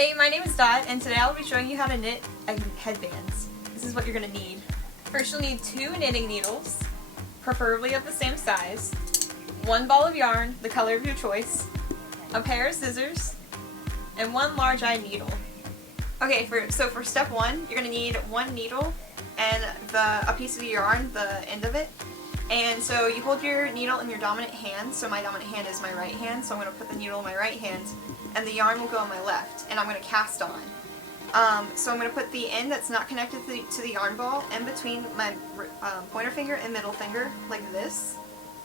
Hey, my name is Dot, and today I'll be showing you how to knit headbands. This is what you're going to need. First, you'll need 2 knitting needles, preferably of the same size, 1 ball of yarn, the color of your choice, a pair of scissors, and 1 large eye needle. Okay, so for step 1, you're going to need 1 needle and a piece of yarn, the end of it. And so you hold your needle in your dominant hand, so my dominant hand is my right hand, so I'm going to put the needle in my right hand, and the yarn will go on my left, and I'm going to cast on. So I'm going to put the end that's not connected to the yarn ball in between my pointer finger and middle finger, like this.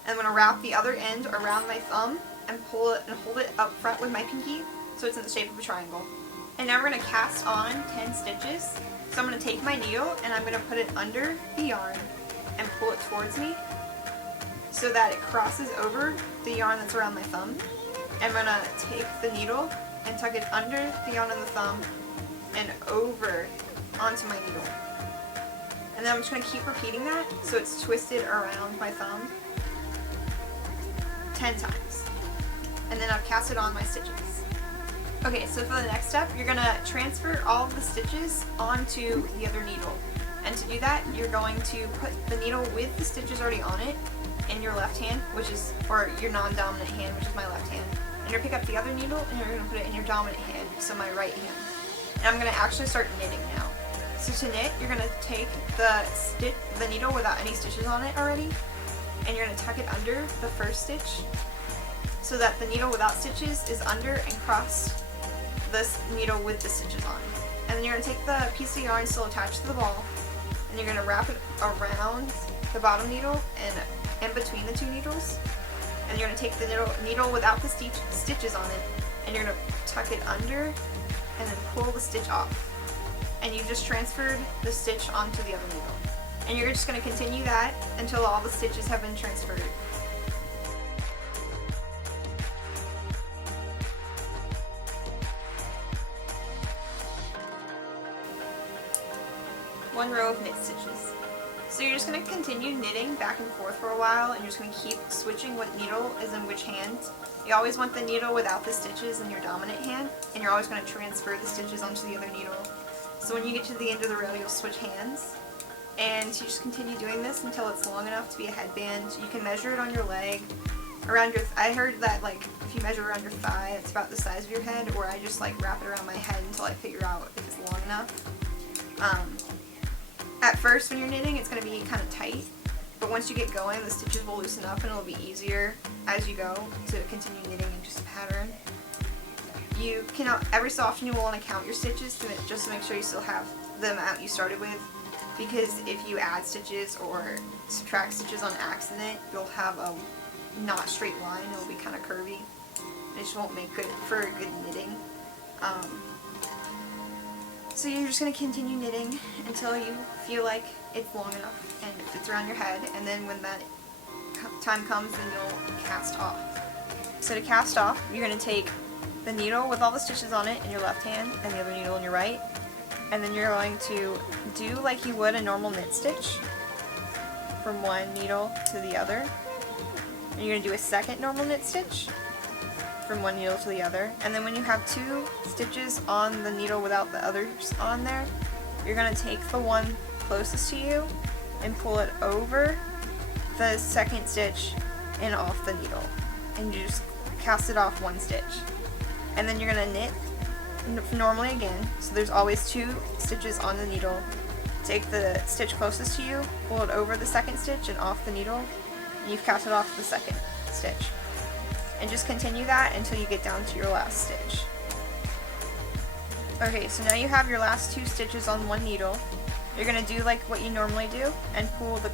And I'm going to wrap the other end around my thumb and pull it and hold it up front with my pinky, so it's in the shape of a triangle. And now we're going to cast on 10 stitches. So I'm going to take my needle and I'm going to put it under the yarn and pull it towards me, so that it crosses over the yarn that's around my thumb. I'm going to take the needle and tuck it under the yarn on the thumb and over onto my needle. And then I'm just going to keep repeating that so it's twisted around my thumb 10 times. And then I've casted on my stitches. Okay, so for the next step, you're going to transfer all of the stitches onto the other needle. And to do that, you're going to put the needle with the stitches already on it in your left hand, or your non-dominant hand, which is my left hand. And you're going to pick up the other needle and you're going to put it in your dominant hand, so my right hand. And I'm going to actually start knitting now. So to knit, you're going to take the needle without any stitches on it already, and you're going to tuck it under the first stitch, so that the needle without stitches is under and cross this needle with the stitches on. And then you're going to take the piece of yarn still attached to the ball, and you're going to wrap it around the bottom needle and in between the 2 needles. And you're going to take the needle without the stitches on it, and you're going to tuck it under and then pull the stitch off. And you just transferred the stitch onto the other needle. And you're just going to continue that until all the stitches have been transferred. One row of knit stitches. So you're just going to continue knitting back and forth for a while, and you're just going to keep switching what needle is in which hand. You always want the needle without the stitches in your dominant hand, and you're always going to transfer the stitches onto the other needle. So when you get to the end of the row, you'll switch hands. And you just continue doing this until it's long enough to be a headband. You can measure it on your leg, I heard that if you measure around your thigh, it's about the size of your head, or I just wrap it around my head until I figure out if it's long enough. At first when you're knitting, it's going to be kind of tight, but once you get going, the stitches will loosen up and it'll be easier as you go to continue knitting in just a pattern. You can, every so often you will want to count your stitches just to make sure you still have the amount you started with, because if you add stitches or subtract stitches on accident, you'll have a not straight line. It'll be kind of curvy. It just won't make good for good knitting. So you're just going to continue knitting until you feel like it's long enough and it fits around your head, and then when that time comes, then you'll cast off. So to cast off, you're going to take the needle with all the stitches on it in your left hand and the other needle in your right, and then you're going to do like you would a normal knit stitch from one needle to the other. And you're going to do a second normal knit stitch from one needle to the other, and then when you have 2 stitches on the needle without the others on there, you're going to take the one closest to you and pull it over the second stitch and off the needle, and you just cast it off 1 stitch. And then you're going to knit normally again, so there's always 2 stitches on the needle. Take the stitch closest to you, pull it over the second stitch and off the needle, and you've cast it off the second stitch. And just continue that until you get down to your last stitch. Okay, so now you have your last 2 stitches on one needle. You're going to do like what you normally do and pull the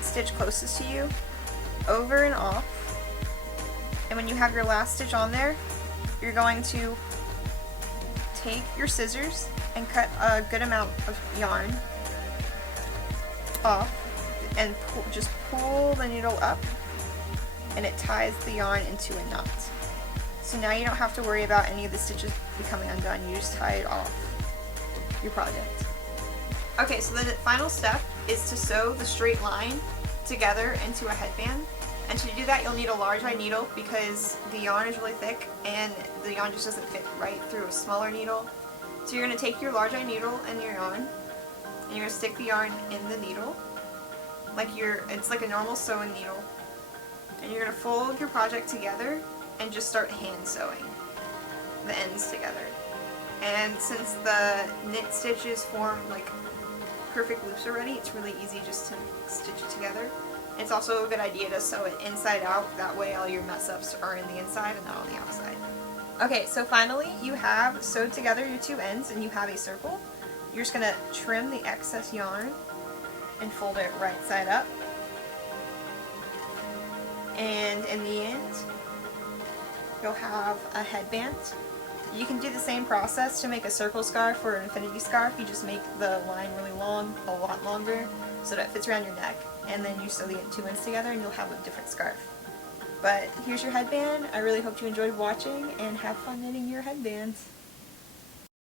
stitch closest to you over and off. And when you have your last stitch on there, you're going to take your scissors and cut a good amount of yarn off and just pull the needle up, and it ties the yarn into a knot. So now you don't have to worry about any of the stitches becoming undone, you just tie it off your project. Okay, so the final step is to sew the straight line together into a headband. And to do that, you'll need a large eye needle because the yarn is really thick and the yarn just doesn't fit right through a smaller needle. So you're going to take your large eye needle and your yarn, and you're going to stick the yarn in the needle, it's like a normal sewing needle. And you're going to fold your project together and just start hand sewing the ends together. And since the knit stitches form like perfect loops already, it's really easy just to stitch it together. It's also a good idea to sew it inside out, that way all your mess ups are in the inside and not on the outside. Okay, so finally you have sewed together your two ends and you have a circle. You're just going to trim the excess yarn and fold it right side up. And in the end, you'll have a headband. You can do the same process to make a circle scarf or an infinity scarf. You just make the line really long, a lot longer, so that it fits around your neck. And then you sew the two ends together and you'll have a different scarf. But here's your headband. I really hope you enjoyed watching and have fun knitting your headbands.